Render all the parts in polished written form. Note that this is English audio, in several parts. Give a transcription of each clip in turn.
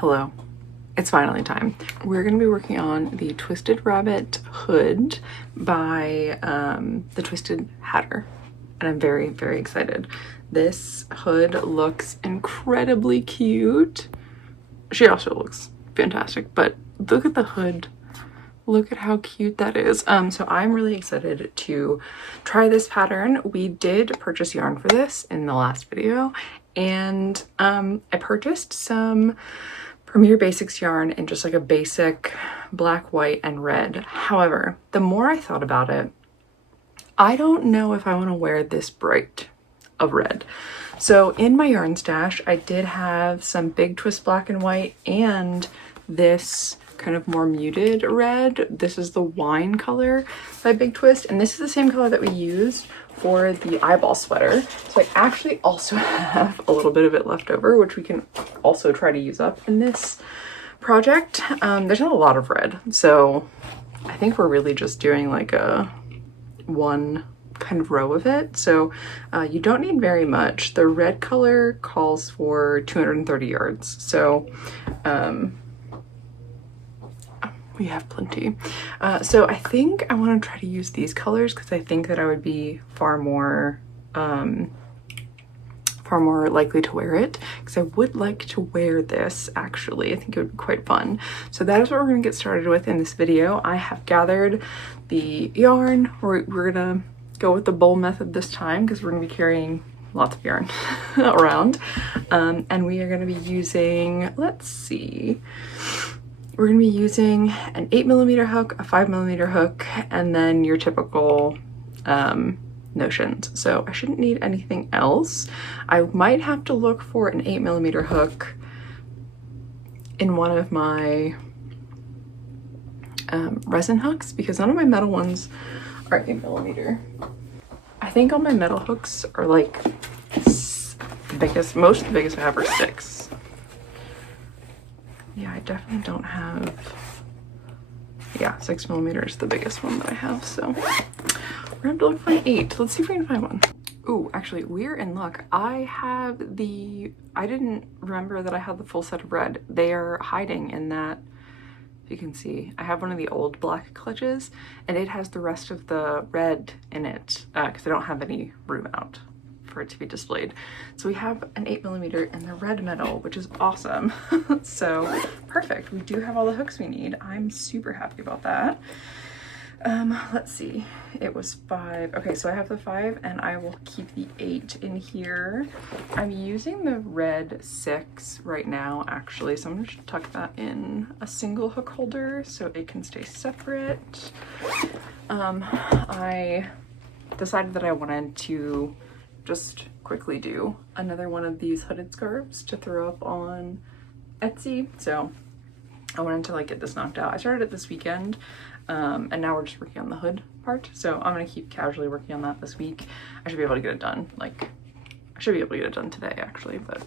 Hello, it's finally time. We're going to be working on the Twisted Rabbit hood by the Twisted Hatter, and I'm very, very excited. This hood looks incredibly cute. She also looks fantastic, but look at the hood. Look at how cute that is. So I'm really excited to try this pattern. We did purchase yarn for this in the last video, and I purchased some Premier Basics yarn in just like a basic black, white, and red. However, the more I thought about it, I don't know if I want to wear this bright of red. So in my yarn stash, I did have some Big Twist black and white and this kind of more muted red. This is the wine color by Big Twist, and this is the same color that we used for the eyeball sweater. So I actually also have a little bit of it left over, which we can also try to use up in this project. There's not a lot of red, so I think we're really just doing like a one kind of row of it. So you don't need very much. The red color calls for 230 yards. So we have plenty. So I think I want to try to use these colors because I think that I would be far more likely to wear it, because I would like to wear this actually. I think it would be quite fun. So that is what we're going to get started with in this video. I have gathered the yarn. We're gonna go with the bowl method this time because we're going to be carrying lots of yarn around, and we are going to be using, let's see, we're going to be using an 8mm hook, a 5mm hook, and then your typical notions. So I shouldn't need anything else. I might have to look for an 8mm hook in one of my resin hooks, because none of my metal ones are 8mm. I think all my metal hooks are like the biggest, most of the biggest I have are 6. Yeah, I definitely don't have, yeah, 6mm is the biggest one that I have, so we're gonna have to look for an 8. Let's see if we can find one. Ooh, actually, we're in luck. I didn't remember that I had the full set of red. They are hiding in that, if you can see. I have one of the old black clutches, and it has the rest of the red in it, because I don't have any room out for it to be displayed. So we have an 8mm in the red metal, which is awesome. So perfect. We do have all the hooks we need. I'm super happy about that. Let's see, it was 5. Okay, so I have the 5 and I will keep the 8 in here. I'm using the red 6 right now actually, so I'm gonna tuck that in a single hook holder so it can stay separate. I decided that I wanted to just quickly do another one of these hooded scarves to throw up on Etsy, so I wanted to like get this knocked out. I started it this weekend, and now we're just working on the hood part, so I'm gonna keep casually working on that this week. I should be able to get it done, like I should be able to get it done today actually, but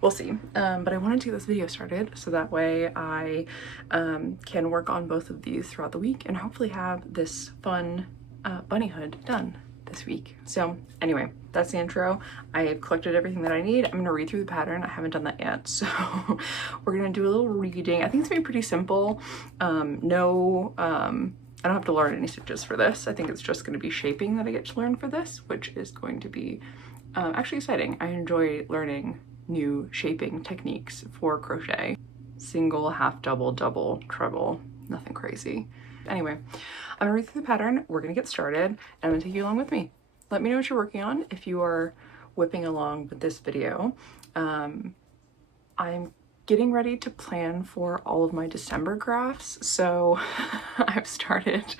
we'll see. But I wanted to get this video started so that way I can work on both of these throughout the week and hopefully have this fun bunny hood done this week. So anyway, that's the intro. I've collected everything that I need. I'm gonna read through the pattern. I haven't done that yet, so we're gonna do a little reading. I think it's gonna be pretty simple. I don't have to learn any stitches for this. I think it's just gonna be shaping that I get to learn for this, which is going to be actually exciting. I enjoy learning new shaping techniques for crochet. Single, half double, double, treble, nothing crazy. Anyway, I'm gonna read through the pattern. We're gonna get started, and I'm gonna take you along with me. Let me know what you're working on if you are whipping along with this video. I'm getting ready to plan for all of my December crafts, so I've started.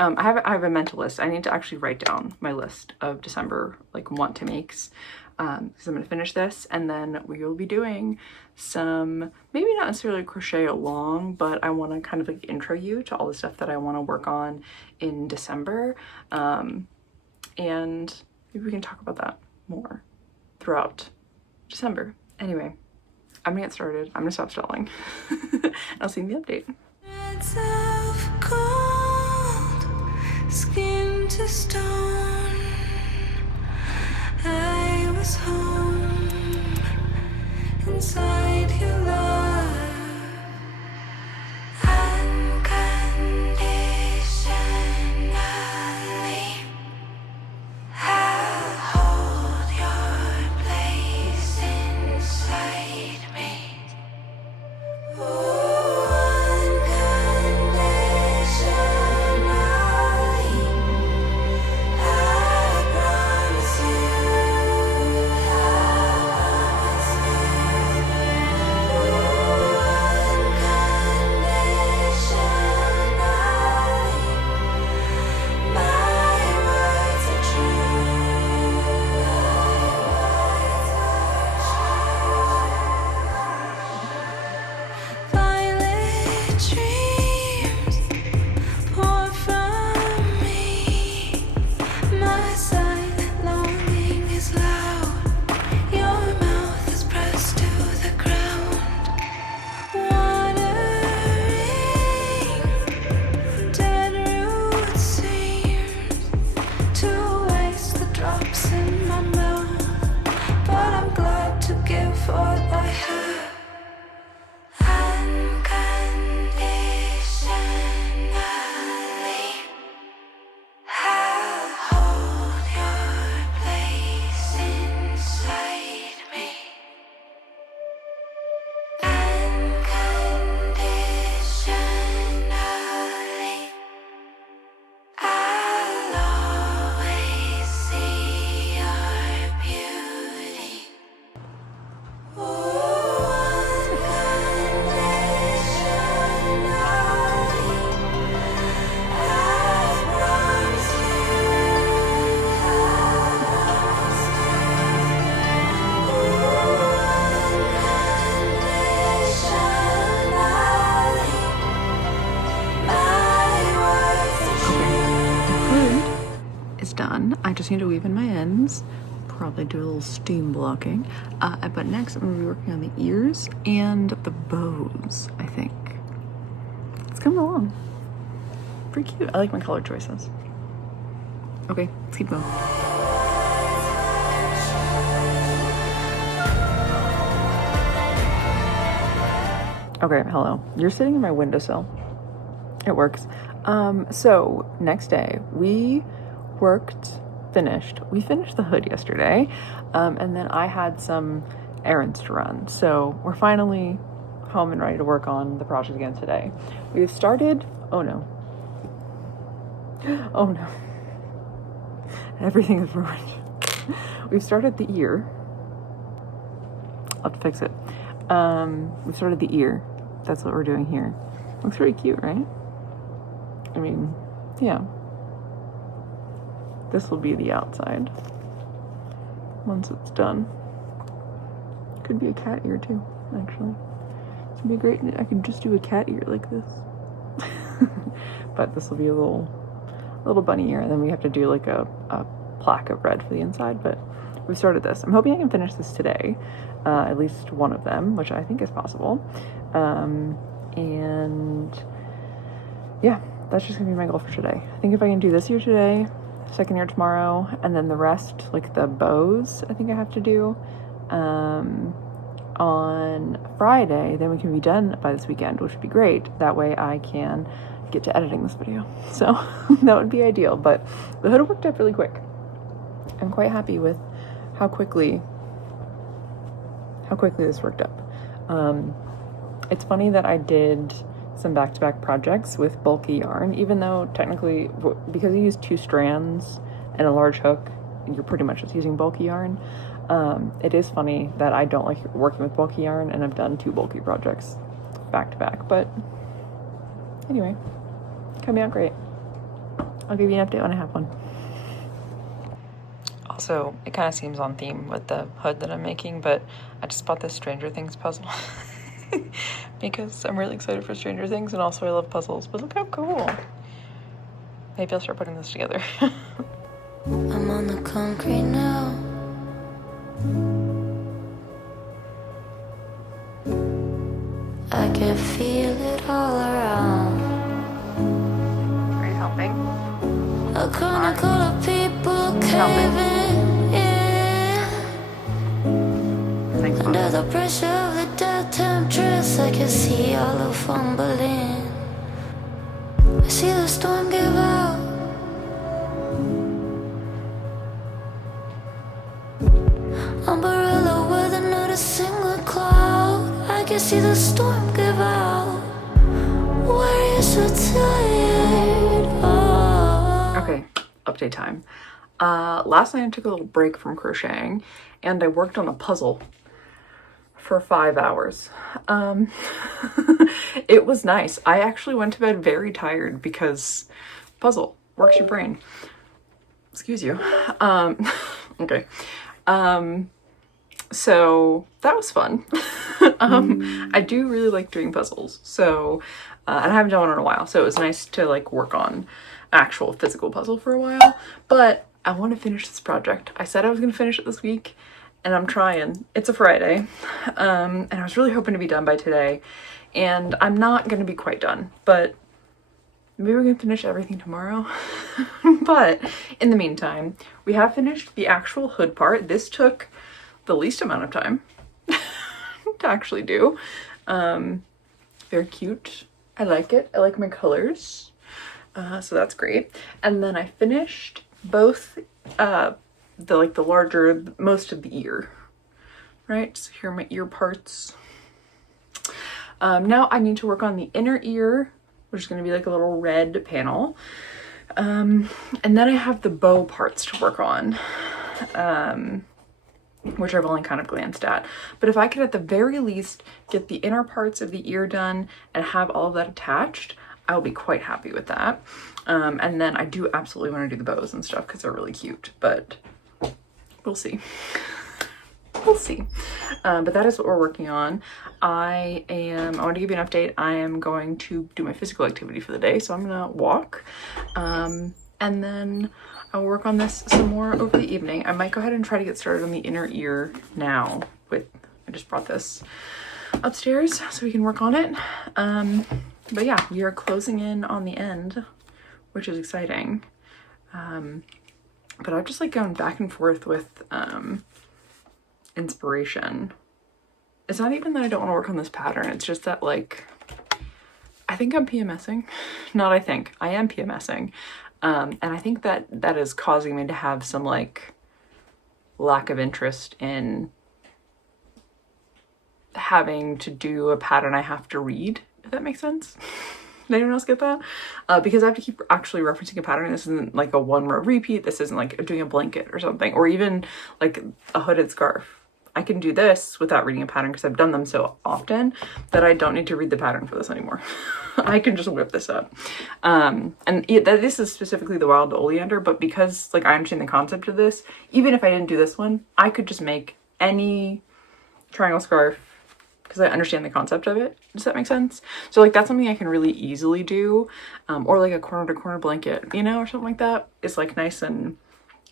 I have a mental list. I need to actually write down my list of December like want to makes, because I'm gonna finish this, and then we will be doing some, maybe not necessarily crochet along, but I want to kind of like intro you to all the stuff that I want to work on in December, and maybe we can talk about that more throughout December. Anyway, I'm gonna get started. I'm gonna stop stalling. I'll see you in the update. It's of gold, skin to stone. I was home inside your love. done. I just need to weave in my ends, probably do a little steam blocking. But next I'm gonna be working on the ears and the bows, I think. It's coming along. Pretty cute. I like my color choices. Okay, let's keep going. Okay, hello. You're sitting in my windowsill. It works. So next day we finished the hood yesterday, and then I had some errands to run. So we're finally home and ready to work on the project again today. We've started, oh no. Oh no. Everything is ruined. We've started the ear. I'll have to fix it. We've started the ear. That's what we're doing here. Looks pretty cute, right? I mean, yeah. This will be the outside once it's done. Could be a cat ear too, actually. This would be great. I could just do a cat ear like this. But this will be a little bunny ear, and then we have to do like a plaque of red for the inside. But we've started this. I'm hoping I can finish this today, at least one of them, which I think is possible. And yeah, that's just gonna be my goal for today. I think if I can do this ear today, second ear tomorrow, and then the rest, like the bows, I think I have to do on Friday, then we can be done by this weekend, which would be great. That way I can get to editing this video. So that would be ideal, but the hood worked up really quick. I'm quite happy with how quickly this worked up. It's funny that I did some back-to-back projects with bulky yarn, even though technically, because you use 2 strands and a large hook, you're pretty much just using bulky yarn. It is funny that I don't like working with bulky yarn, and I've done 2 bulky projects back-to-back, but anyway, coming out great. I'll give you an update when I have one. Also, it kind of seems on theme with the hood that I'm making, but I just bought this Stranger Things puzzle. Because I'm really excited for Stranger Things, and also I love puzzles. But look how cool. Maybe I'll start putting this together. I'm on the concrete now. I can feel it all around. Are you helping? A chronicle of people caving in. Thanks, Mom. Under the pressure of the death temptress, I can see all of fumbling. I see the storm give out. Umbrella weather, not a single cloud. I can see the storm give out. Why are you so tired? Oh. Okay, update time. Last night I took a little break from crocheting, and I worked on a puzzle for 5 hours. It was nice. I actually went to bed very tired because puzzle works your brain. Excuse you. Okay. So that was fun. I do really like doing puzzles. So, and I haven't done one in a while. So it was nice to like work on actual physical puzzle for a while, but I want to finish this project. I said I was going to finish it this week, and I'm trying. It's a Friday, and I was really hoping to be done by today, and I'm not going to be quite done, but maybe we're going to finish everything tomorrow. But in the meantime, we have finished the actual hood part. This took the least amount of time to actually do. Very cute. I like it. I like my colors. So that's great. And then I finished both the larger, most of the ear, right? So here are my ear parts. Now I need to work on the inner ear, which is going to be like a little red panel. And then I have the bow parts to work on, which I've only kind of glanced at. But if I could at the very least get the inner parts of the ear done and have all of that attached, I'll be quite happy with that. And then I do absolutely want to do the bows and stuff because they're really cute, but we'll see. We'll see. But that is what we're working on. I want to give you an update. I am going to do my physical activity for the day. So I'm going to walk. and then I'll work on this some more over the evening. I might go ahead and try to get started on the inner ear now. I just brought this upstairs so we can work on it. But yeah, we are closing in on the end, which is exciting. But I've just like gone back and forth with inspiration. It's not even that I don't want to work on this pattern. It's just that like, I think I'm PMSing. Not I think, I am PMSing. And I think that that is causing me to have some like lack of interest in having to do a pattern I have to read, if that makes sense. Did anyone else get that? Because I have to keep actually referencing a pattern. This isn't like a one row repeat. This isn't like doing a blanket or something, or even like a hooded scarf. I can do this without reading a pattern because I've done them so often that I don't need to read the pattern for this anymore. I can just whip this up. This is specifically the wild oleander, but because like I understand the concept of this, even if I didn't do this one, I could just make any triangle scarf because I understand the concept of it. Does that make sense? So like that's something I can really easily do, or like a corner to corner blanket, you know, or something like that. It's like nice and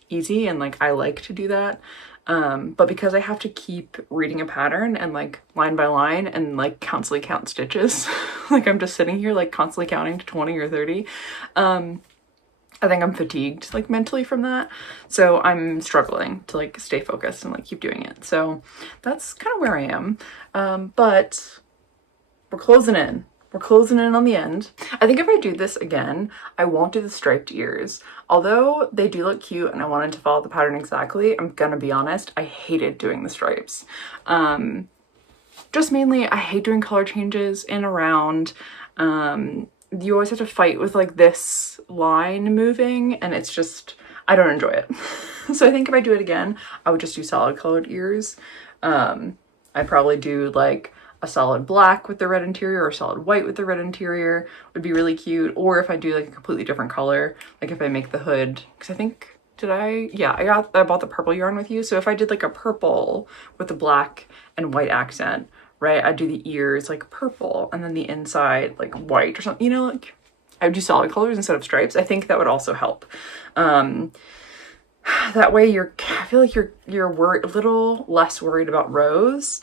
easy, and like I like to do that. But because I have to keep reading a pattern and like line by line and like constantly count stitches, like I'm just sitting here like constantly counting to 20 or 30, I think I'm fatigued like mentally from that. So I'm struggling to like stay focused and like keep doing it. So that's kind of where I am. But we're closing in. We're closing in on the end. I think if I do this again, I won't do the striped ears. Although they do look cute and I wanted to follow the pattern exactly, I'm gonna be honest, I hated doing the stripes. Just mainly, I hate doing color changes in a round. You always have to fight with like this line moving, and it's just, I don't enjoy it. So I think if I do it again, I would just do solid colored ears. I'd probably do like a solid black with the red interior or solid white with the red interior would be really cute. Or if I do like a completely different color, like if I make the hood, because I think, I bought the purple yarn with you. So if I did like a purple with a black and white accent, right, I'd do the ears like purple and then the inside like white or something, you know, like I would do solid colors instead of stripes. I think that would also help. That way I feel like you're a little less worried about rows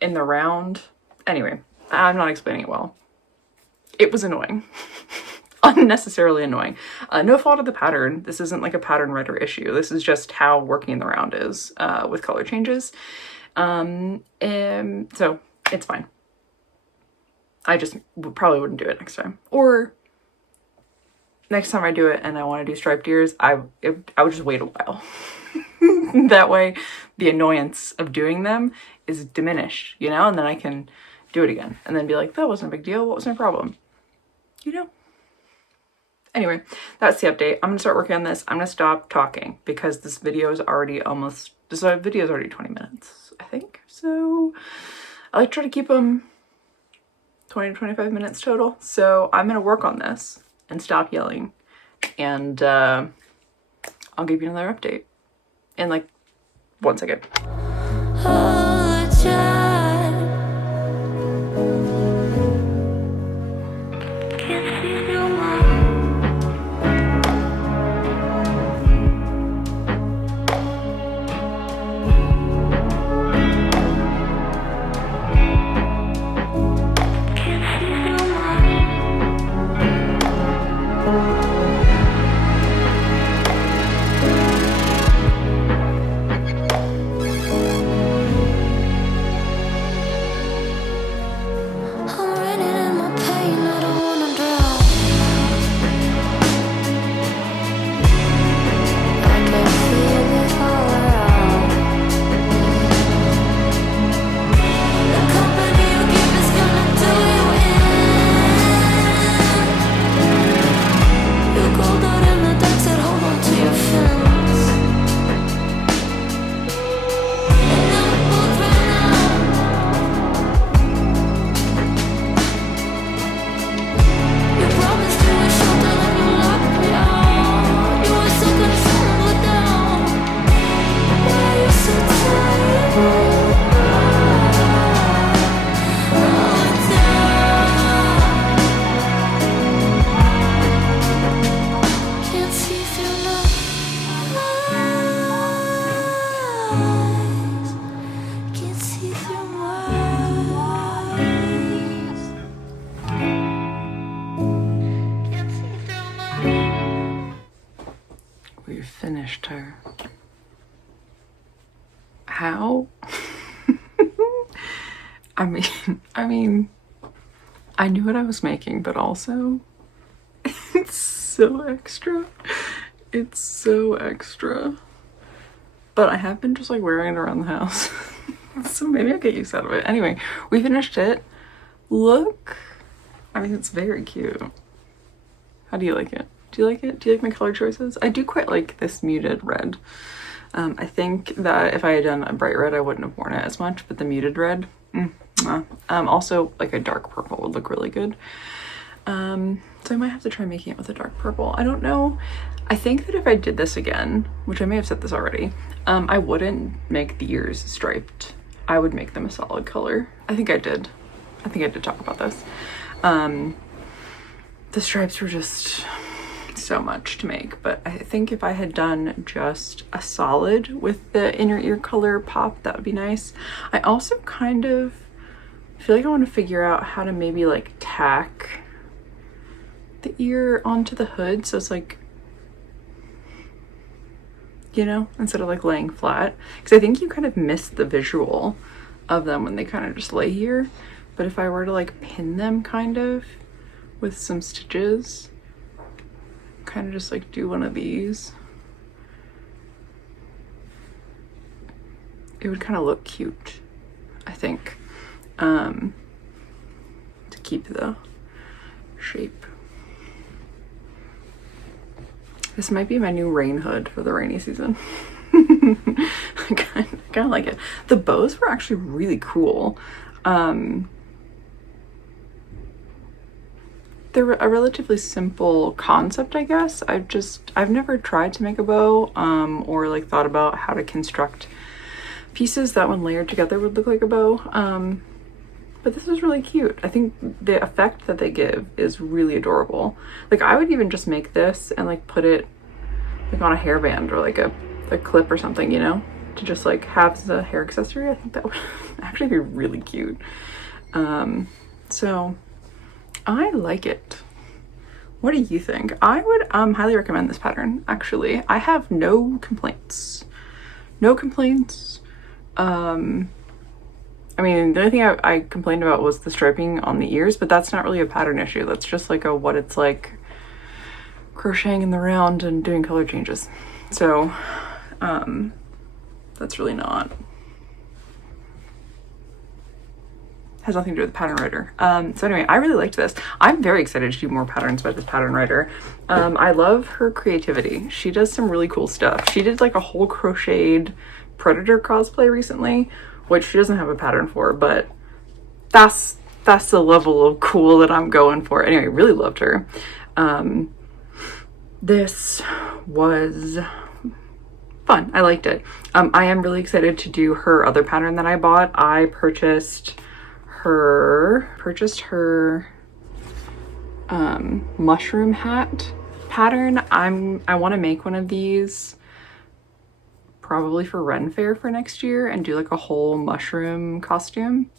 in the round. Anyway, I'm not explaining it well. It was annoying. Unnecessarily annoying. No fault of the pattern. This isn't like a pattern writer issue. This is just how working the round is with color changes. So it's fine. I just probably wouldn't do it next time. Or next time I do it and I want to do striped ears, I would just wait a while. That way the annoyance of doing them is diminished, you know, and then I can do it again and then be like, that wasn't a big deal. What was my problem? You know? Anyway, that's the update. I'm gonna start working on this. I'm gonna stop talking because this video is already 20 minutes, I think. So I like to try to keep them 20 to 25 minutes total. So I'm gonna work on this and stop yelling, and I'll give you another update in like 1 second. finished her. How? I mean, I knew what I was making, but also it's so extra. It's so extra. But I have been just like wearing it around the house. So maybe I'll get use out of it. Anyway, we finished it. Look. I mean, it's very cute. How do you like it? Do you like it? Do you like my color choices? I do quite like this muted red. I think that if I had done a bright red, I wouldn't have worn it as much, but the muted red, also like a dark purple would look really good. So I might have to try making it with a dark purple. I don't know. I think that if I did this again, which I may have said this already, I wouldn't make the ears striped. I would make them a solid color. I think I did talk about this. The stripes were just so much to make, but I think if I had done just a solid with the inner ear color pop, that would be nice. I also kind of feel like I want to figure out how to maybe like tack the ear onto the hood so it's like, you know, instead of like laying flat, because I think you kind of miss the visual of them when they kind of just lay here. But if I were to like pin them kind of with some stitches, kind of just like do one of these, it would kind of look cute, I think, to keep the shape. This might be my new rain hood for the rainy season. I kind of like it. The bows were actually really cool. They're a relatively simple concept, I guess. I've never tried to make a bow, or like thought about how to construct pieces that when layered together would look like a bow. But this is really cute. I think the effect that they give is really adorable. Like I would even just make this and like put it like on a hairband or like a clip or something, you know, to just like have as a hair accessory. I think that would actually be really cute. So I like it. What do you think? I would highly recommend this pattern, actually. I have no complaints. No complaints. I mean, the only thing I complained about was the striping on the ears, but that's not really a pattern issue. That's just like a what it's like crocheting in the round and doing color changes. So that's really not, has nothing to do with the pattern writer. So anyway, I really liked this. I'm very excited to do more patterns by this pattern writer. I love her creativity. She does some really cool stuff. She did like a whole crocheted Predator cosplay recently, which she doesn't have a pattern for, but that's the level of cool that I'm going for. Anyway, really loved her. This was fun. I liked it. I am really excited to do her other pattern that I bought. I purchased her mushroom hat pattern. I want to make one of these probably for Ren Fair for next year and do like a whole mushroom costume.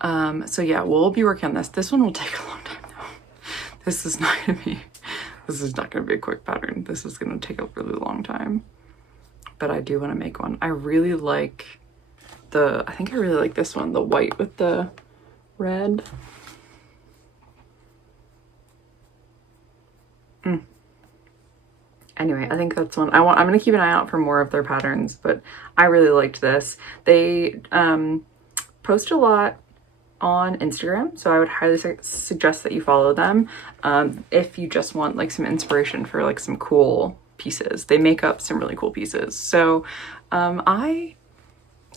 So yeah, we'll be working on this. This one will take a long time though. This is not gonna be a quick pattern. This is gonna take a really long time, but I do want to make one. I really like this one, the white with the red. Anyway, I think that's one I'm gonna keep an eye out for more of their patterns, but I really liked this. They post a lot on Instagram, so I would highly suggest that you follow them if you just want like some inspiration for like some cool pieces. They make up some really cool pieces. So I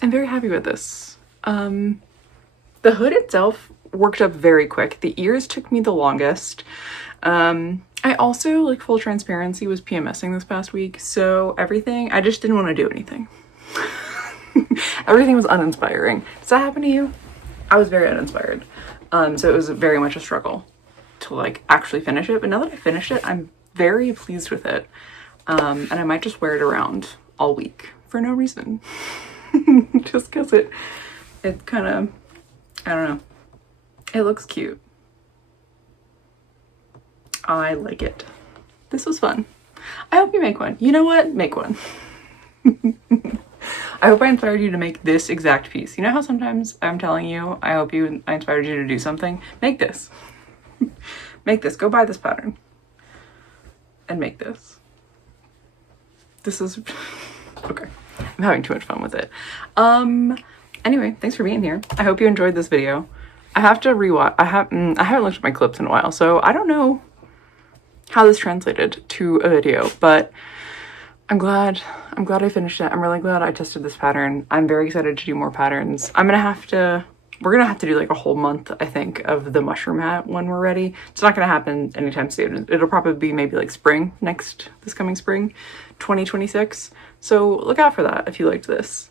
am very happy with this. The hood itself worked up very quick. The ears took me the longest. I also, like, full transparency, was PMSing this past week, so everything, I just didn't want to do anything. Everything was uninspiring. Does that happen to you? I was very uninspired. So it was very much a struggle to like actually finish it. But now that I finished it, I'm very pleased with it. And I might just wear it around all week for no reason. Just because it kind of, I don't know. It looks cute. I like it. This was fun. I hope you make one. You know what? Make one. I hope I inspired you to make this exact piece. You know how sometimes I'm telling you, I inspired you to do something? Make this. Make this. Go buy this pattern. And make this. This is... okay. I'm having too much fun with it. Anyway, thanks for being here. I hope you enjoyed this video. I have to rewatch. I haven't looked at my clips in a while, so I don't know how this translated to a video, but I'm glad I finished it. I'm really glad I tested this pattern. I'm very excited to do more patterns. We're gonna have to do like a whole month, I think, of the mushroom hat when we're ready. It's not gonna happen anytime soon. It'll probably be maybe like spring, this coming spring, 2026. So look out for that if you liked this.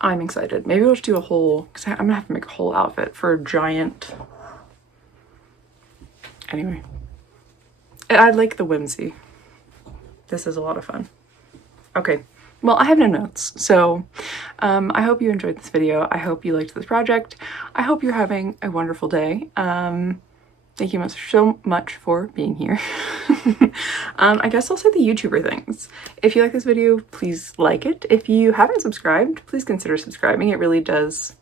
I'm excited. Maybe we'll just do a whole, because I'm gonna have to make a whole outfit for a giant. Anyway, I like the whimsy. This is a lot of fun. Okay, well, I have no notes, so I hope you enjoyed this video. I hope you liked this project. I hope you're having a wonderful day. Thank you so much for being here. I guess I'll say the YouTuber things. If you like this video, please like it. If you haven't subscribed, please consider subscribing. It really does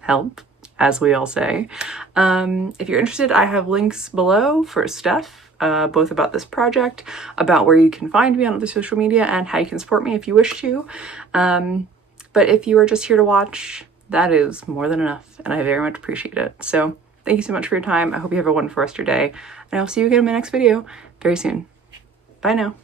help, as we all say. If you're interested, I have links below for stuff, both about this project, about where you can find me on other social media, and how you can support me if you wish to. But if you are just here to watch, that is more than enough, and I very much appreciate it. So thank you so much for your time. I hope you have a wonderful rest of your day, and I'll see you again in my next video very soon. Bye now.